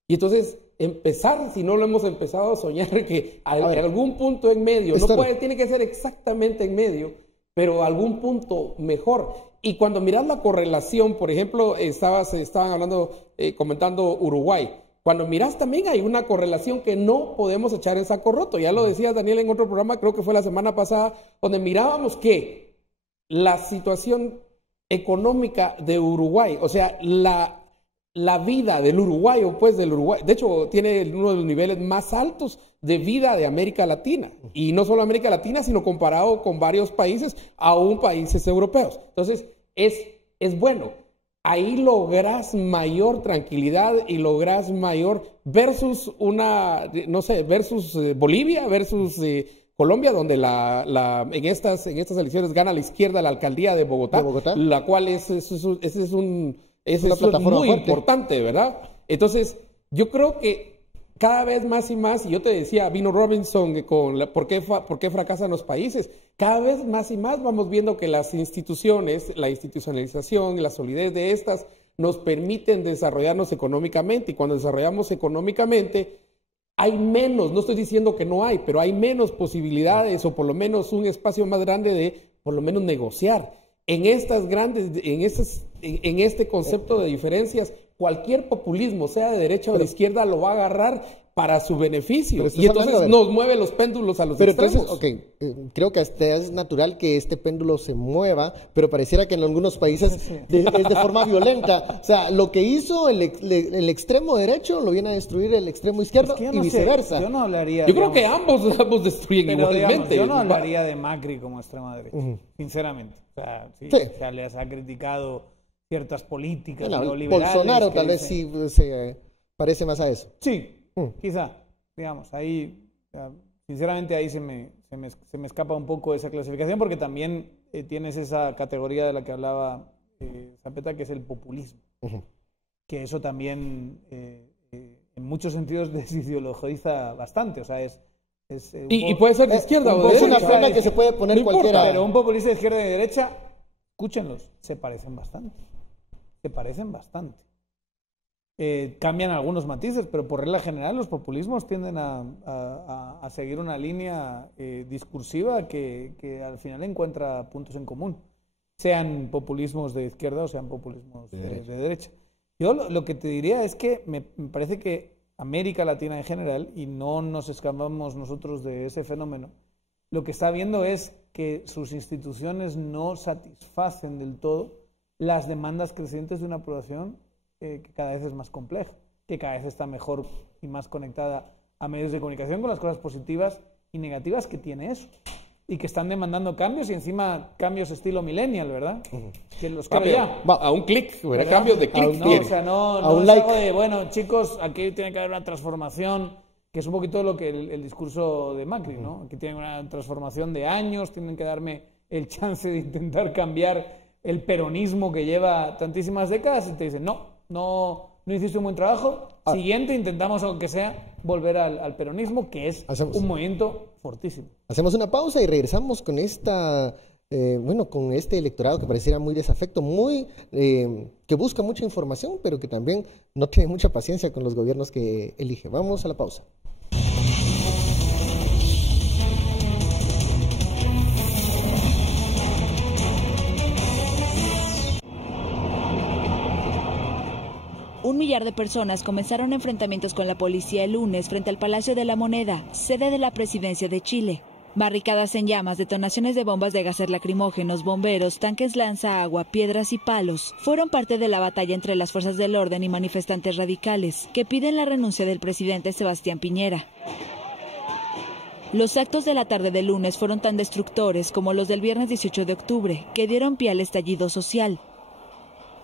Y entonces empezar, si no lo hemos empezado a soñar, que algún punto en medio, tiene que ser exactamente en medio, pero algún punto mejor. Y cuando miras la correlación, por ejemplo, estaban comentando Uruguay. Cuando miras también hay una correlación que no podemos echar en saco roto. Ya lo decía Daniel en otro programa, creo que fue la semana pasada, donde mirábamos que la situación económica de Uruguay, o sea, la vida del uruguayo, de hecho, tiene uno de los niveles más altos de vida de América Latina. Y no solo América Latina, sino comparado con varios países, aún países europeos. Entonces, es bueno. Ahí logras mayor tranquilidad y logras mayor versus versus Bolivia, versus Colombia, donde en estas elecciones gana la izquierda la alcaldía de Bogotá. La cual es muy importante, ¿verdad? Entonces, yo creo que cada vez más y más, y yo te decía, vino Robinson con ¿por qué fracasan los países? Cada vez más y más vamos viendo que las instituciones, la institucionalización, la solidez de estas, nos permiten desarrollarnos económicamente. Y cuando desarrollamos económicamente, hay menos, no estoy diciendo que no hay, pero hay menos posibilidades o por lo menos un espacio más grande de, por lo menos, negociar. En este concepto de diferencias, cualquier populismo, sea de derecha o de izquierda, lo va a agarrar para su beneficio. Y entonces nos mueve los péndulos a los extremos. Creo que hasta es natural que este péndulo se mueva, pero pareciera que en algunos países es de forma violenta. O sea, lo que hizo el extremo derecho lo viene a destruir el extremo izquierdo y viceversa. Yo no hablaría. Yo creo que ambos destruyen igualmente. Yo no hablaría de Macri como extrema derecha, sinceramente. O sea, les ha criticado ciertas políticas neoliberales. Bolsonaro tal vez sí se parece más a eso. Sí. Quizá, digamos, ahí, sinceramente ahí se me escapa un poco esa clasificación porque también tienes esa categoría de la que hablaba Zapeta, que es el populismo, que eso también en muchos sentidos desideologiza bastante, o sea, y puede ser de izquierda o de derecha. Es una pena que se puede poner no cualquiera. Importa, pero un populista de izquierda y de derecha, escúchenlos, se parecen bastante. Cambian algunos matices, pero por regla general los populismos tienden a seguir una línea discursiva que al final encuentra puntos en común, sean populismos de izquierda o sean populismos de derecha. Yo lo que te diría es que me parece que América Latina en general, y no nos escapamos nosotros de ese fenómeno, lo que está viendo es que sus instituciones no satisfacen del todo las demandas crecientes de una población que cada vez es más compleja, que cada vez está mejor y más conectada a medios de comunicación, con las cosas positivas y negativas que tiene eso. Y que están demandando cambios, y encima cambios estilo millennial, ¿verdad? Que los quiero ya. A un clic, cambios de clic. No, o sea, no es algo de, bueno, chicos, aquí tiene que haber una transformación, que es un poquito lo que el discurso de Macri, ¿no? Aquí tienen una transformación de años, tienen que darme el chance de intentar cambiar el peronismo que lleva tantísimas décadas, y te dicen, no hiciste un buen trabajo, siguiente, intentamos, aunque sea, volver al peronismo, que es un movimiento fortísimo. Hacemos una pausa y regresamos con con este electorado que pareciera muy desafecto, que busca mucha información, pero que también no tiene mucha paciencia con los gobiernos que elige. Vamos a la pausa. Un millar de personas comenzaron enfrentamientos con la policía el lunes frente al Palacio de la Moneda, sede de la presidencia de Chile. Barricadas en llamas, detonaciones de bombas de gases lacrimógenos, bomberos, tanques lanzaagua, piedras y palos fueron parte de la batalla entre las fuerzas del orden y manifestantes radicales que piden la renuncia del presidente Sebastián Piñera. Los actos de la tarde del lunes fueron tan destructores como los del viernes 18 de octubre, que dieron pie al estallido social.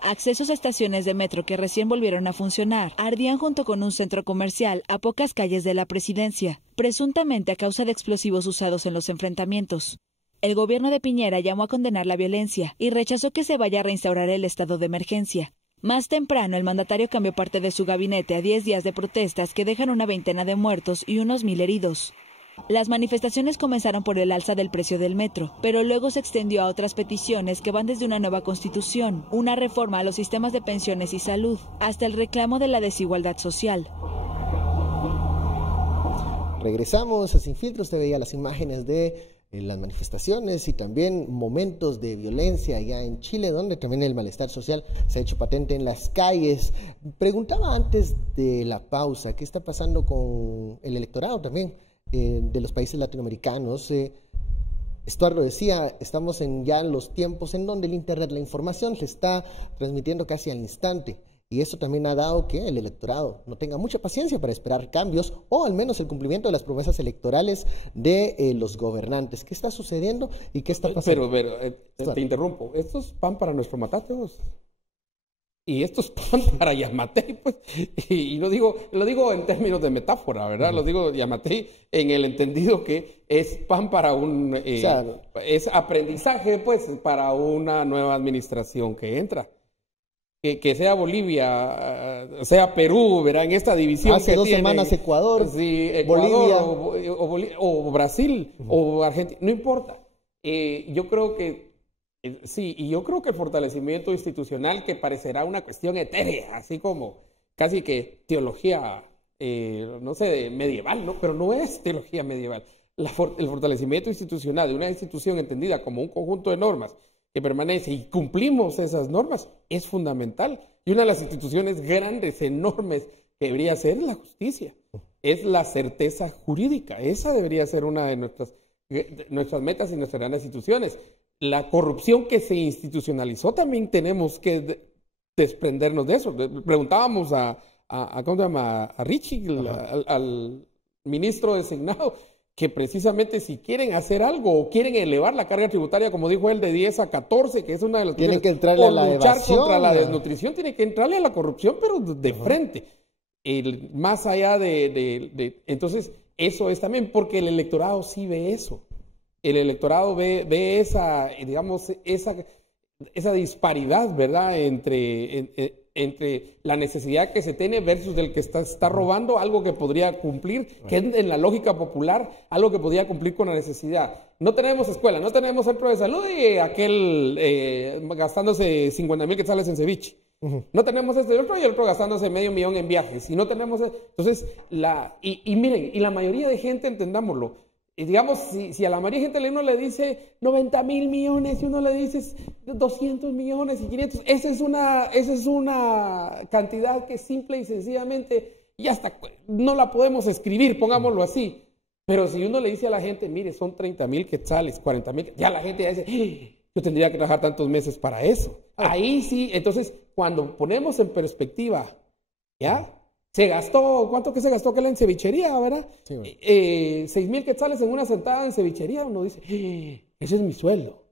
Accesos a estaciones de metro que recién volvieron a funcionar ardían junto con un centro comercial a pocas calles de la presidencia, presuntamente a causa de explosivos usados en los enfrentamientos. El gobierno de Piñera llamó a condenar la violencia y rechazó que se vaya a reinstaurar el estado de emergencia. Más temprano, el mandatario cambió parte de su gabinete a 10 días de protestas que dejan una veintena de muertos y unos 1000 heridos. Las manifestaciones comenzaron por el alza del precio del metro, pero luego se extendió a otras peticiones que van desde una nueva constitución, una reforma a los sistemas de pensiones y salud, hasta el reclamo de la desigualdad social. Regresamos a Sin Filtro. Usted veía las imágenes de las manifestaciones y también momentos de violencia allá en Chile, donde también el malestar social se ha hecho patente en las calles. Preguntaba antes de la pausa, ¿qué está pasando con el electorado también de los países latinoamericanos? Estuardo decía, estamos ya en los tiempos en donde el Internet, la información se está transmitiendo casi al instante, y eso también ha dado que el electorado no tenga mucha paciencia para esperar cambios o al menos el cumplimiento de las promesas electorales de los gobernantes. ¿Qué está sucediendo y qué está pasando? Pero te interrumpo, esto es pan para nuestro matateos. Y esto es pan para Yamatei, pues, y lo digo en términos de metáfora, ¿verdad? Lo digo Yamatei en el entendido que es pan para es aprendizaje, pues, para una nueva administración que entra. Que sea Bolivia, sea Perú, ¿verdad? En esta división hace 2 semanas Ecuador, Bolivia o Brasil o Argentina, no importa. Yo creo que sí, y yo creo que el fortalecimiento institucional, que parecerá una cuestión etérea, así como casi que teología, no sé, medieval, ¿no? Pero no es teología medieval. El fortalecimiento institucional de una institución entendida como un conjunto de normas que permanece y cumplimos esas normas es fundamental. Y una de las instituciones grandes, enormes, que debería ser la justicia. Es la certeza jurídica. Esa debería ser una de nuestras metas y nuestras grandes instituciones. La corrupción que se institucionalizó también tenemos que desprendernos de eso. Preguntábamos ¿cómo se llama? A Richie, al ministro designado, que precisamente si quieren hacer algo o quieren elevar la carga tributaria, como dijo él, de 10 a 14, que es una de las tienen que entrarle a la luchar evasión, contra la desnutrición, tiene que entrarle a la corrupción, pero de frente. Más allá entonces, eso es también porque el electorado sí ve eso. El electorado ve esa, digamos, esa disparidad, ¿verdad?, entre la necesidad que se tiene versus el que está robando algo que podría cumplir, que es en la lógica popular, algo que podría cumplir con la necesidad. No tenemos escuela, no tenemos centro de salud y aquel gastándose 50,000 quetzales en ceviche. No tenemos y el otro gastándose $500,000 en viajes. Y no tenemos, entonces, miren, y la mayoría de gente, entendámoslo, y digamos, si a la mayoría de gente uno le dice 90,000 millones y uno le dice 200 millones y 500, esa es una cantidad que simple y sencillamente ya está, no la podemos escribir, pongámoslo así. Pero si uno le dice a la gente, mire, son 30,000 quetzales, 40,000, ya la gente ya dice, yo tendría que trabajar tantos meses para eso. Ahí sí, entonces, cuando ponemos en perspectiva, ¿ya?, Se gastó, ¿cuánto que se gastó que en cevichería, verdad? Sí, bueno. 6,000 quetzales en una sentada en cevichería. Uno dice, ese es mi sueldo.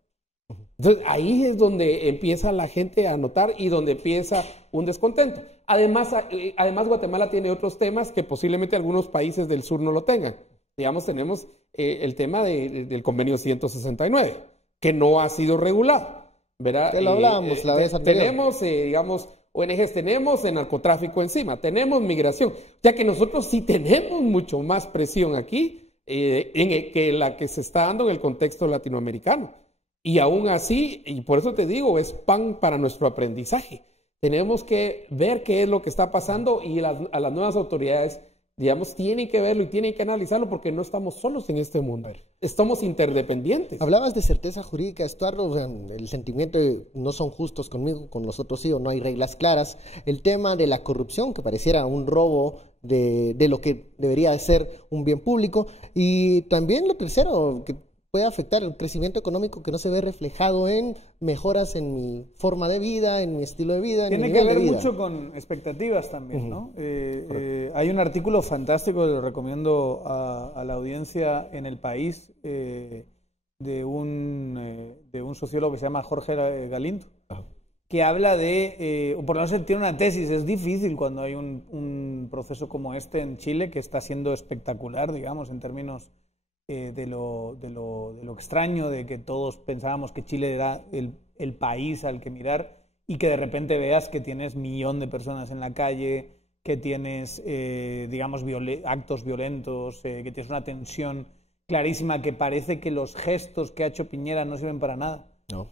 Entonces, ahí es donde empieza la gente a notar y donde empieza un descontento. Además, Guatemala tiene otros temas que posiblemente algunos países del sur no lo tengan. Digamos, tenemos el tema del convenio 169, que no ha sido regulado, ¿verdad? Que lo hablábamos la vez anterior. Tenemos, digamos, ONGs, tenemos el narcotráfico encima, tenemos migración, ya que nosotros sí tenemos mucho más presión aquí que la que se está dando en el contexto latinoamericano. Y aún así, y por eso te digo, es pan para nuestro aprendizaje. Tenemos que ver qué es lo que está pasando y a las nuevas autoridades, digamos, tienen que verlo y tienen que analizarlo porque no estamos solos en este mundo. Estamos interdependientes. Hablabas de certeza jurídica, Estuardo, el sentimiento de no son justos conmigo, con nosotros sí, o no hay reglas claras. El tema de la corrupción, que pareciera un robo de lo que debería de ser un bien público. Y también lo tercero, que puede afectar el crecimiento económico que no se ve reflejado en mejoras en mi forma de vida, en mi estilo de vida, en mi nivel de vida. Tiene que ver mucho con expectativas también, ¿no? Hay un artículo fantástico que lo recomiendo a la audiencia en El País de un sociólogo que se llama Jorge Galindo, que habla o por lo menos tiene una tesis. Es difícil cuando hay un proceso como este en Chile, que está siendo espectacular, digamos, en términos de lo extraño, de que todos pensábamos que Chile era el país al que mirar, y que de repente veas que tienes 1 millón de personas en la calle, que tienes, digamos, actos violentos, que tienes una tensión clarísima, que parece que los gestos que ha hecho Piñera no sirven para nada. No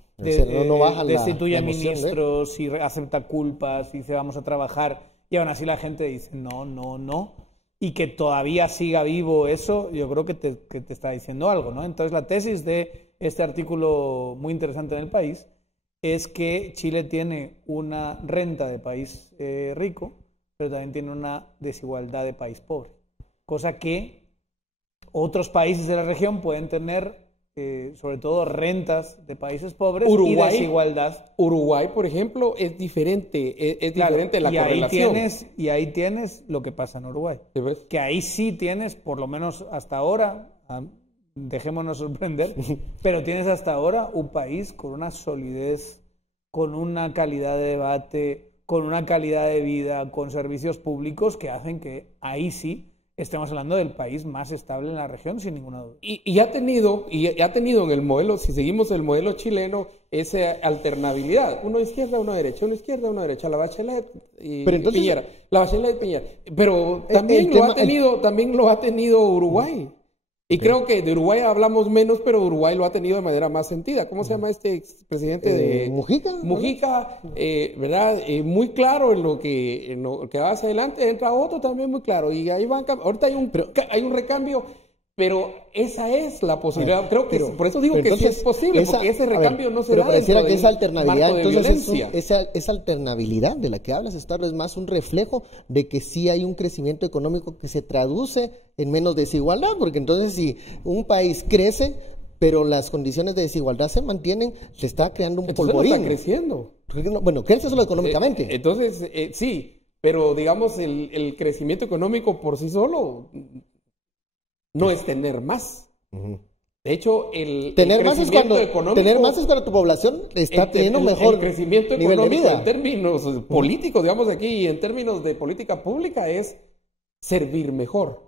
bajan destituye a ministros y acepta culpas y dice vamos a trabajar, y aún así la gente dice no. Y que todavía siga vivo eso, yo creo que te está diciendo algo, ¿no? Entonces, la tesis de este artículo muy interesante en El País es que Chile tiene una renta de país rico, pero también tiene una desigualdad de país pobre. Cosa que otros países de la región pueden tener, sobre todo rentas de países pobres y desigualdad. Uruguay, por ejemplo, es diferente, es claro, diferente la correlación. Y ahí tienes lo que pasa en Uruguay. ¿Sí ves? Que ahí sí tienes, por lo menos hasta ahora, dejémonos sorprender, pero tienes hasta ahora un país con una solidez, con una calidad de debate, con una calidad de vida, con servicios públicos que hacen que ahí sí estamos hablando del país más estable en la región, sin ninguna duda. Y ha tenido en el modelo, si seguimos el modelo chileno, esa alternabilidad. Uno izquierda, uno derecha, uno izquierda, uno derecha. La Bachelet y Piñera. La Bachelet y Piñera. Pero también lo ha tenido Uruguay. Y creo que de Uruguay hablamos menos, pero Uruguay lo ha tenido de manera más sentida. ¿Cómo se llama este expresidente de Mujica? Mujica, ¿verdad? Muy claro en lo que va hacia adelante. Entra otro también muy claro. Y ahí van, ahorita hay un recambio, pero esa es la posibilidad. Creo que por eso digo que sí es posible, porque ese recambio no se da. Pero pareciera que esa alternabilidad, entonces esa alternabilidad de la que hablas, Estuardo, es más un reflejo de que sí hay un crecimiento económico que se traduce en menos desigualdad, porque entonces si un país crece, pero las condiciones de desigualdad se mantienen, se está creando un polvorín. No está creciendo. Bueno, crece solo económicamente. Entonces, sí, pero digamos el crecimiento económico por sí solo no es tener más. De hecho, tener más es cuando tu población está teniendo mejor crecimiento nivel de vida. En términos políticos, digamos aquí, y en términos de política pública es servir mejor.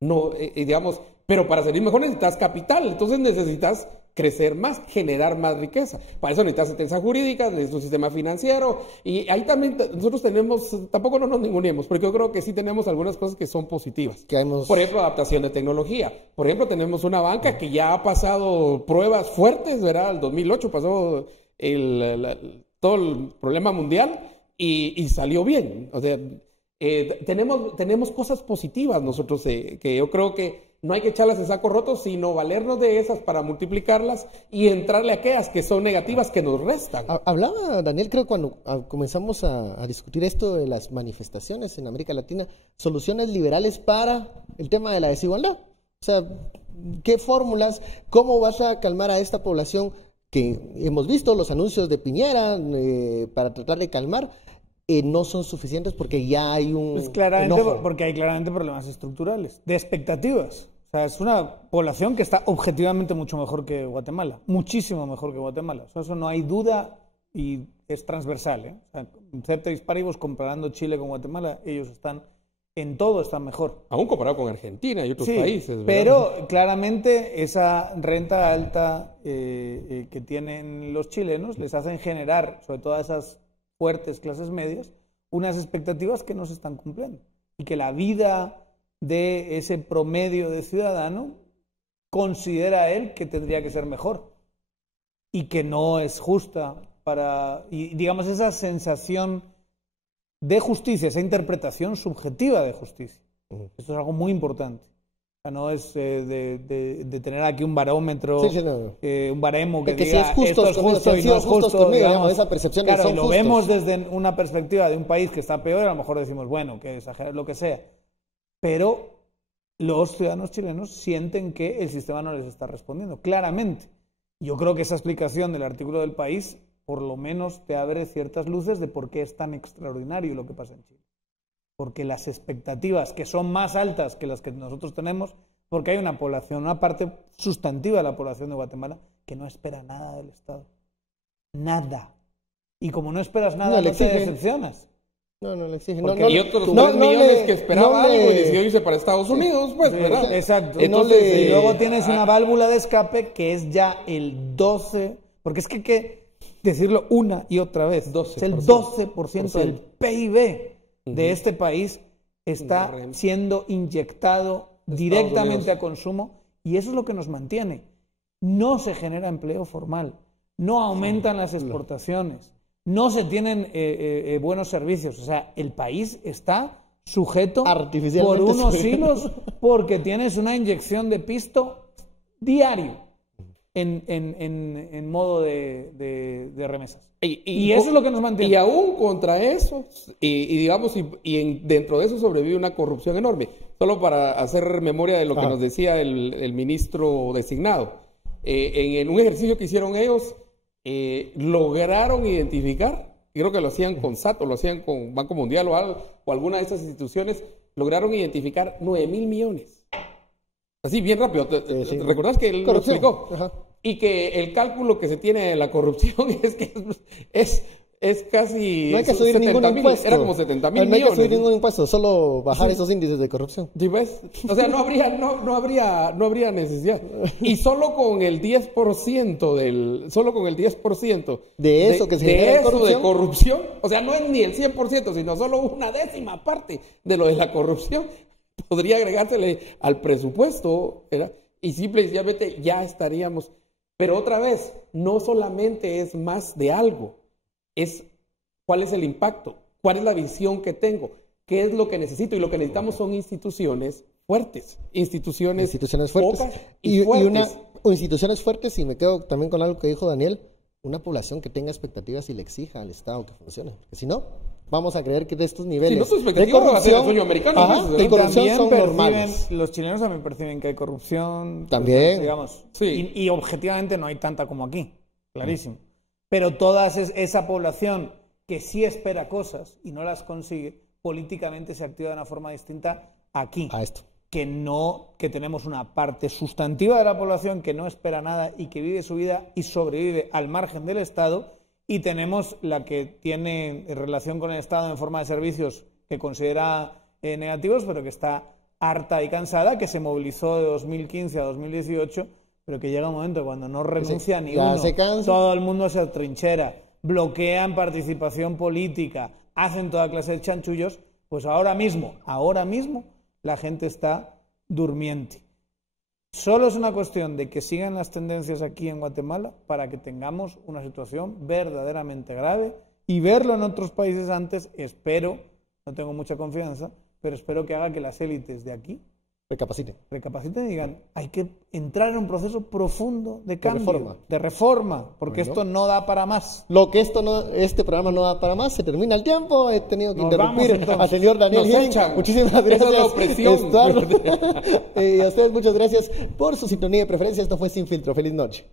No, digamos, pero para servir mejor necesitas capital, entonces necesitas crecer más, generar más riqueza. Para eso necesitas sentencia jurídica, necesitas un sistema financiero, y ahí también nosotros tampoco no nos ninguneemos, porque yo creo que sí tenemos algunas cosas que son positivas. Por ejemplo, adaptación de tecnología. Por ejemplo, tenemos una banca que ya ha pasado pruebas fuertes, ¿verdad? El 2008 pasó todo el problema mundial y salió bien. O sea, tenemos cosas positivas nosotros, que yo creo que no hay que echarlas en saco roto, sino valernos de esas para multiplicarlas y entrarle a aquellas que son negativas que nos restan. Hablaba Daniel, creo, cuando comenzamos a discutir esto de las manifestaciones en América Latina, soluciones liberales para el tema de la desigualdad. O sea, ¿qué fórmulas? ¿Cómo vas a calmar a esta población que hemos visto los anuncios de Piñera para tratar de calmar? no son suficientes porque ya hay un pues claramente, enojo. porque hay claramente problemas estructurales, de expectativas. O sea, es una población que está objetivamente mucho mejor que Guatemala, muchísimo mejor que Guatemala. O sea, eso no hay duda y es transversal, ¿eh? O sea, ceteris paribus, comparando Chile con Guatemala, ellos están en todo, están mejor. Aún comparado con Argentina y otros países, ¿verdad? Pero claramente esa renta alta que tienen los chilenos les hacen generar, sobre todo a esas fuertes clases medias, unas expectativas que no se están cumpliendo. Y que la vida de ese promedio de ciudadano considera él que tendría que ser mejor y que no es justa y digamos esa sensación de justicia, esa interpretación subjetiva de justicia. Esto es algo muy importante. O sea, no es de tener aquí un barómetro, un baremo que diga si es justo, esto es justo y no es justo. Conmigo, digamos, esa percepción claro, de y lo justos. vemos desde una perspectiva de un país que está peor, a lo mejor decimos, bueno, que exagerar lo que sea. Pero los ciudadanos chilenos sienten que el sistema no les está respondiendo, claramente. Yo creo que esa explicación del artículo del País por lo menos te abre ciertas luces de por qué es tan extraordinario lo que pasa en Chile. Porque las expectativas, que son más altas que las que nosotros tenemos, porque hay una población, una parte sustantiva de la población de Guatemala que no espera nada del Estado. Nada. Y como no esperas nada, no te decepcionas. No le exigen. Y otros 2 millones que esperaban algo y decidió irse para Estados Unidos, pues, ¿verdad? Exacto. Entonces, y luego tienes una válvula de escape que es ya el 12%, porque es que hay que decirlo una y otra vez, 12%. Es el 12% del PIB de este país está siendo inyectado directamente a consumo, y eso es lo que nos mantiene. No se genera empleo formal, no aumentan las exportaciones, no se tienen buenos servicios. O sea, el país está sujeto por unos hilos porque tienes una inyección de pisto diario en modo de remesas. Y eso es lo que nos mantiene. Y aún contra eso, digamos, dentro de eso sobrevive una corrupción enorme. Solo para hacer memoria de lo que nos decía el ministro designado. En un ejercicio que hicieron ellos, lograron identificar, y creo que lo hacían con SAT o lo hacían con Banco Mundial o alguna de esas instituciones, lograron identificar 9,000 millones. Así, bien rápido. ¿Recordás que él lo explicó? Y que el cálculo que se tiene de la corrupción es que es casi... No hay que subir ningún impuesto. Era como 70,000 millones. No hay que subir ningún impuesto, solo bajar esos índices de corrupción. ¿Sí ves? O sea, no habría necesidad. Y solo con el 10% solo con el 10% de eso que se genera de corrupción, o sea, no es ni el 100%, sino solo una décima parte de lo de la corrupción, podría agregársele al presupuesto, ¿verdad? Y simple y sencillamente ya estaríamos. Pero otra vez, no solamente es más de algo, es cuál es el impacto, cuál es la visión que tengo, qué es lo que necesito, y lo que necesitamos son instituciones fuertes, instituciones fuertes y fuertes. Instituciones fuertes, y me quedo también con algo que dijo Daniel, una población que tenga expectativas y le exija al Estado que funcione, porque si no, vamos a creer que de estos niveles de corrupción, sueño americano, de corrupción son normales. Los chilenos también perciben que hay corrupción, también, digamos, y objetivamente no hay tanta como aquí, clarísimo. Pero toda esa población que sí espera cosas y no las consigue, políticamente se activa de una forma distinta aquí. A esto. Que tenemos una parte sustantiva de la población que no espera nada y que vive su vida y sobrevive al margen del Estado, y tenemos la que tiene relación con el Estado en forma de servicios que considera negativos, pero que está harta y cansada, que se movilizó de 2015 a 2018, pero que llega un momento cuando no renuncia ni uno, todo el mundo se atrinchera, bloquean participación política, hacen toda clase de chanchullos, pues ahora mismo, la gente está durmiente. Solo es una cuestión de que sigan las tendencias aquí en Guatemala para que tengamos una situación verdaderamente grave, y verlo en otros países antes, espero, no tengo mucha confianza, pero espero que haga que las élites de aquí recapaciten y digan, hay que entrar en un proceso profundo de cambio, de reforma, porque esto no da para más. Este programa no da para más, se termina el tiempo, he tenido que interrumpir al señor Daniel Higgins. Muchísimas gracias. Esa es la opresión. Y a ustedes muchas gracias por su sintonía y preferencia. Esto fue Sin Filtro. Feliz noche.